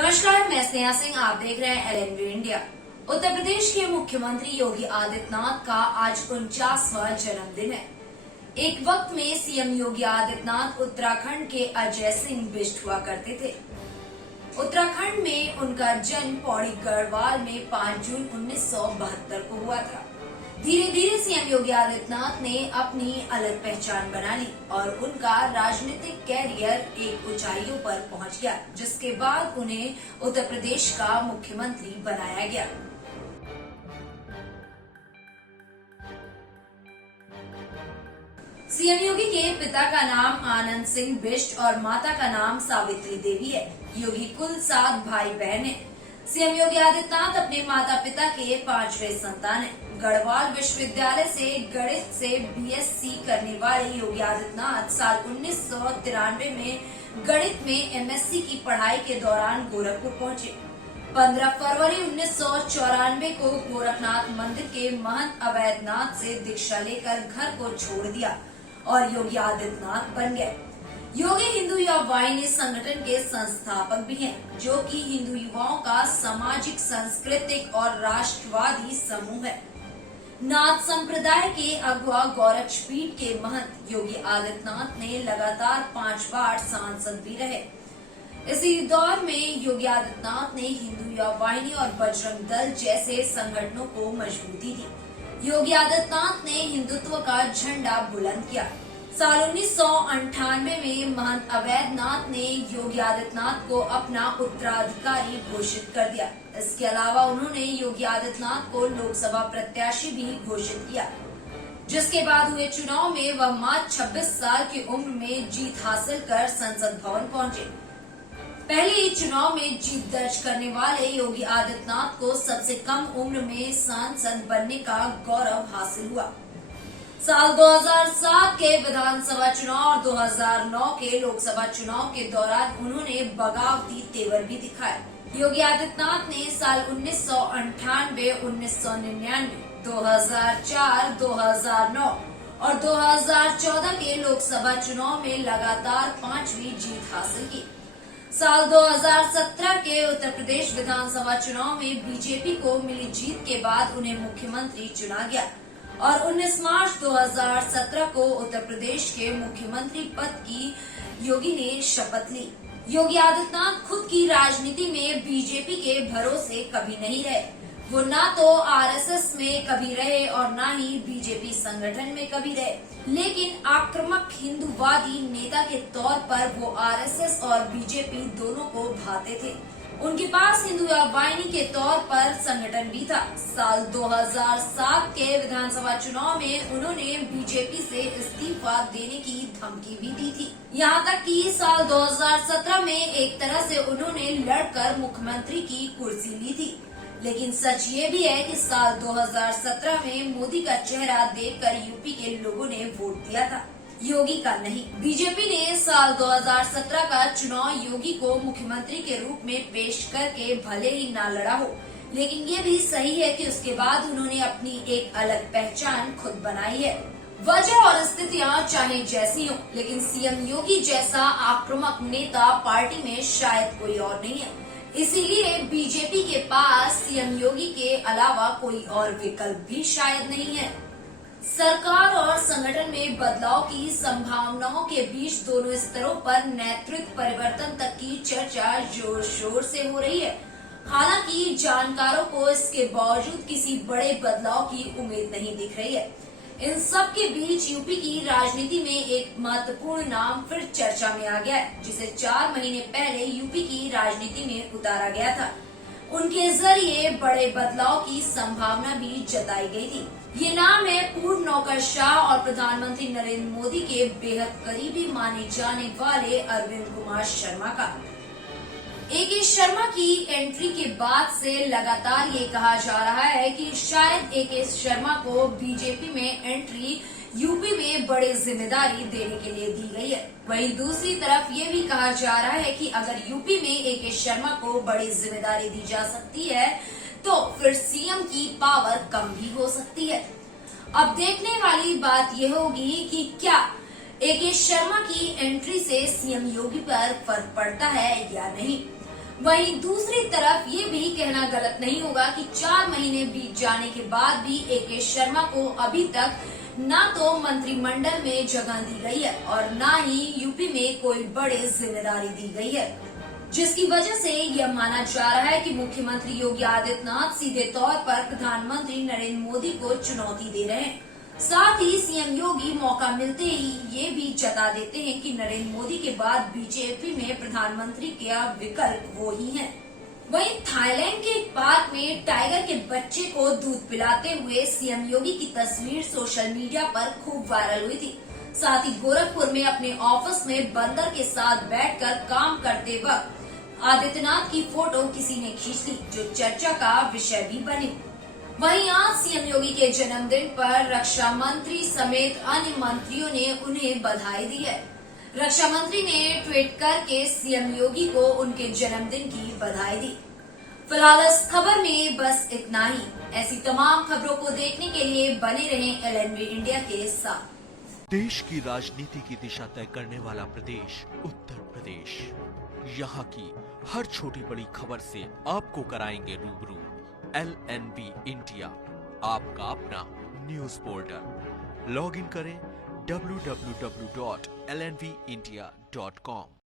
नमस्कार, मैं स्नेहा सिंह। आप देख रहे हैं LNV इंडिया। उत्तर प्रदेश के मुख्यमंत्री योगी आदित्यनाथ का आज 49वां जन्मदिन है। एक वक्त में सीएम योगी आदित्यनाथ उत्तराखंड के अजय सिंह बिष्ट हुआ करते थे। उत्तराखंड में उनका जन्म पौड़ी गढ़वाल में 5 जून 1972 को हुआ था। धीरे धीरे सीएम योगी आदित्यनाथ ने अपनी अलग पहचान बना ली और उनका राजनीतिक कैरियर एक ऊंचाइयों पर पहुंच गया, जिसके बाद उन्हें उत्तर प्रदेश का मुख्यमंत्री बनाया गया। सीएम योगी के पिता का नाम आनंद सिंह बिष्ट और माता का नाम सावित्री देवी है। योगी कुल 7 भाई बहन है। सीएम योगी आदित्यनाथ अपने माता पिता के 5वें संतान हैं। गढ़वाल विश्वविद्यालय से गणित से BSc करने वाले योगी आदित्यनाथ साल 1993 में गणित में MSc की पढ़ाई के दौरान गोरखपुर पहुंचे। 15 फरवरी 1994 को गोरखनाथ मंदिर के महंत अवैधनाथ से दीक्षा लेकर घर को छोड़ दिया और योगी आदित्यनाथ बन गए। योगी हिंदू युवा वाहिनी संगठन के संस्थापक भी हैं, जो कि हिंदू युवाओं का सामाजिक, सांस्कृतिक और राष्ट्रवादी समूह है। नाथ संप्रदाय के अगुआ गोरक्षपीठ के महंत योगी आदित्यनाथ ने लगातार 5 बार सांसद भी रहे। इसी दौर में योगी आदित्यनाथ ने हिंदू युवा वाहिनी और बजरंग दल जैसे संगठनों को मजबूती दी। योगी आदित्यनाथ ने हिंदुत्व का झंडा बुलंद किया। साल 1998 में महंत अवैधनाथ ने योगी आदित्यनाथ को अपना उत्तराधिकारी घोषित कर दिया। इसके अलावा उन्होंने योगी आदित्यनाथ को लोकसभा प्रत्याशी भी घोषित किया, जिसके बाद हुए चुनाव में वह मात्र 26 साल की उम्र में जीत हासिल कर संसद भवन पहुंचे। पहले ही चुनाव में जीत दर्ज करने वाले योगी आदित्यनाथ को सबसे कम उम्र में सांसद बनने का गौरव हासिल हुआ। साल 2007 के विधानसभा चुनाव और 2009 के लोकसभा चुनाव के दौरान उन्होंने बगावती तेवर भी दिखाए। योगी आदित्यनाथ ने साल 1998, 1999, 2004, 2009 और 2014 के लोकसभा चुनाव में लगातार 5वीं जीत हासिल की। साल 2017 के उत्तर प्रदेश विधानसभा चुनाव में बीजेपी को मिली जीत के बाद उन्हें मुख्यमंत्री चुना गया और 19 मार्च 2017 को उत्तर प्रदेश के मुख्यमंत्री पद की योगी ने शपथ ली। योगी आदित्यनाथ खुद की राजनीति में बीजेपी के भरोसे कभी नहीं रहे। वो ना तो RSS में कभी रहे और ना ही बीजेपी संगठन में कभी रहे, लेकिन आक्रामक हिंदूवादी नेता के तौर पर वो RSS और बीजेपी दोनों को भाते थे। उनके पास हिंदू युवा वाहिनी के तौर पर संगठन भी था। साल 2007 के विधानसभा चुनाव में उन्होंने बीजेपी से इस्तीफा देने की धमकी भी दी थी। यहाँ तक कि साल 2017 में एक तरह से उन्होंने लड़कर मुख्यमंत्री की कुर्सी ली थी। लेकिन सच ये भी है कि साल 2017 में मोदी का चेहरा देखकर यूपी के लोगों ने वोट दिया था, योगी का नहीं। बीजेपी ने साल 2017 का चुनाव योगी को मुख्यमंत्री के रूप में पेश करके भले ही ना लड़ा हो, लेकिन ये भी सही है कि उसके बाद उन्होंने अपनी एक अलग पहचान खुद बनाई है। वजह और स्थितियां चाहे जैसी हो, लेकिन सीएम योगी जैसा आक्रामक नेता पार्टी में शायद कोई और नहीं है। इसीलिए बीजेपी के पास सीएम योगी के अलावा कोई और विकल्प भी शायद नहीं है। सरकार और संगठन में बदलाव की संभावनाओं के बीच दोनों स्तरों पर नेतृत्व परिवर्तन तक की चर्चा जोर शोर से हो रही है। हालांकि जानकारों को इसके बावजूद किसी बड़े बदलाव की उम्मीद नहीं दिख रही है। इन सब के बीच यूपी की राजनीति में एक महत्वपूर्ण नाम फिर चर्चा में आ गया है, जिसे 4 महीने पहले यूपी की राजनीति में उतारा गया था। उनके जरिए बड़े बदलाव की संभावना भी जताई गई थी। ये नाम है पूर्व नौकरशाह और प्रधानमंत्री नरेंद्र मोदी के बेहद करीबी माने जाने वाले अरविंद कुमार शर्मा का। AK शर्मा की एंट्री के बाद से लगातार ये कहा जा रहा है कि शायद AK शर्मा को बीजेपी में एंट्री यूपी में बड़ी जिम्मेदारी देने के लिए दी गई है। वहीं दूसरी तरफ ये भी कहा जा रहा है कि अगर यूपी में AK शर्मा को बड़ी जिम्मेदारी दी जा सकती है तो फिर सीएम की पावर कम भी हो सकती है। अब देखने वाली बात यह होगी कि क्या AK शर्मा की एंट्री से सीएम योगी पर फर्क पड़ता है या नहीं। वहीं दूसरी तरफ ये भी कहना गलत नहीं होगा कि 4 महीने बीत जाने के बाद भी AK शर्मा को अभी तक ना तो मंत्रिमंडल में जगह दी गई है और ना ही यूपी में कोई बड़ी जिम्मेदारी दी गई है, जिसकी वजह से यह माना जा रहा है कि मुख्यमंत्री योगी आदित्यनाथ सीधे तौर पर प्रधानमंत्री नरेंद्र मोदी को चुनौती दे रहे हैं। साथ ही सीएम योगी मौका मिलते ही ये भी जता देते हैं कि नरेंद्र मोदी के बाद बीजेपी में प्रधानमंत्री का विकल्प वो ही है। वहीं थाईलैंड के एक पार्क में टाइगर के बच्चे को दूध पिलाते हुए सीएम योगी की तस्वीर सोशल मीडिया पर खूब वायरल हुई थी। साथ ही गोरखपुर में अपने ऑफिस में बंदर के साथ बैठकर काम करते वक्त आदित्यनाथ की फोटो किसी ने खींच ली, जो चर्चा का विषय भी बनी। वहीं आज सीएम योगी के जन्मदिन पर रक्षा मंत्री समेत अन्य मंत्रियों ने उन्हें बधाई दी है। रक्षा मंत्री ने ट्वीट करके सीएम योगी को उनके जन्मदिन की बधाई दी। फिलहाल इस खबर में बस इतना ही। ऐसी तमाम खबरों को देखने के लिए बने रहें LNV इंडिया के साथ। देश की राजनीति की दिशा तय करने वाला प्रदेश उत्तर प्रदेश। यहाँ की हर छोटी बड़ी खबर से आपको कराएंगे रूबरू। LNV इंडिया, आपका अपना न्यूज पोर्टल। लॉग इन करें www.lnvindia.com।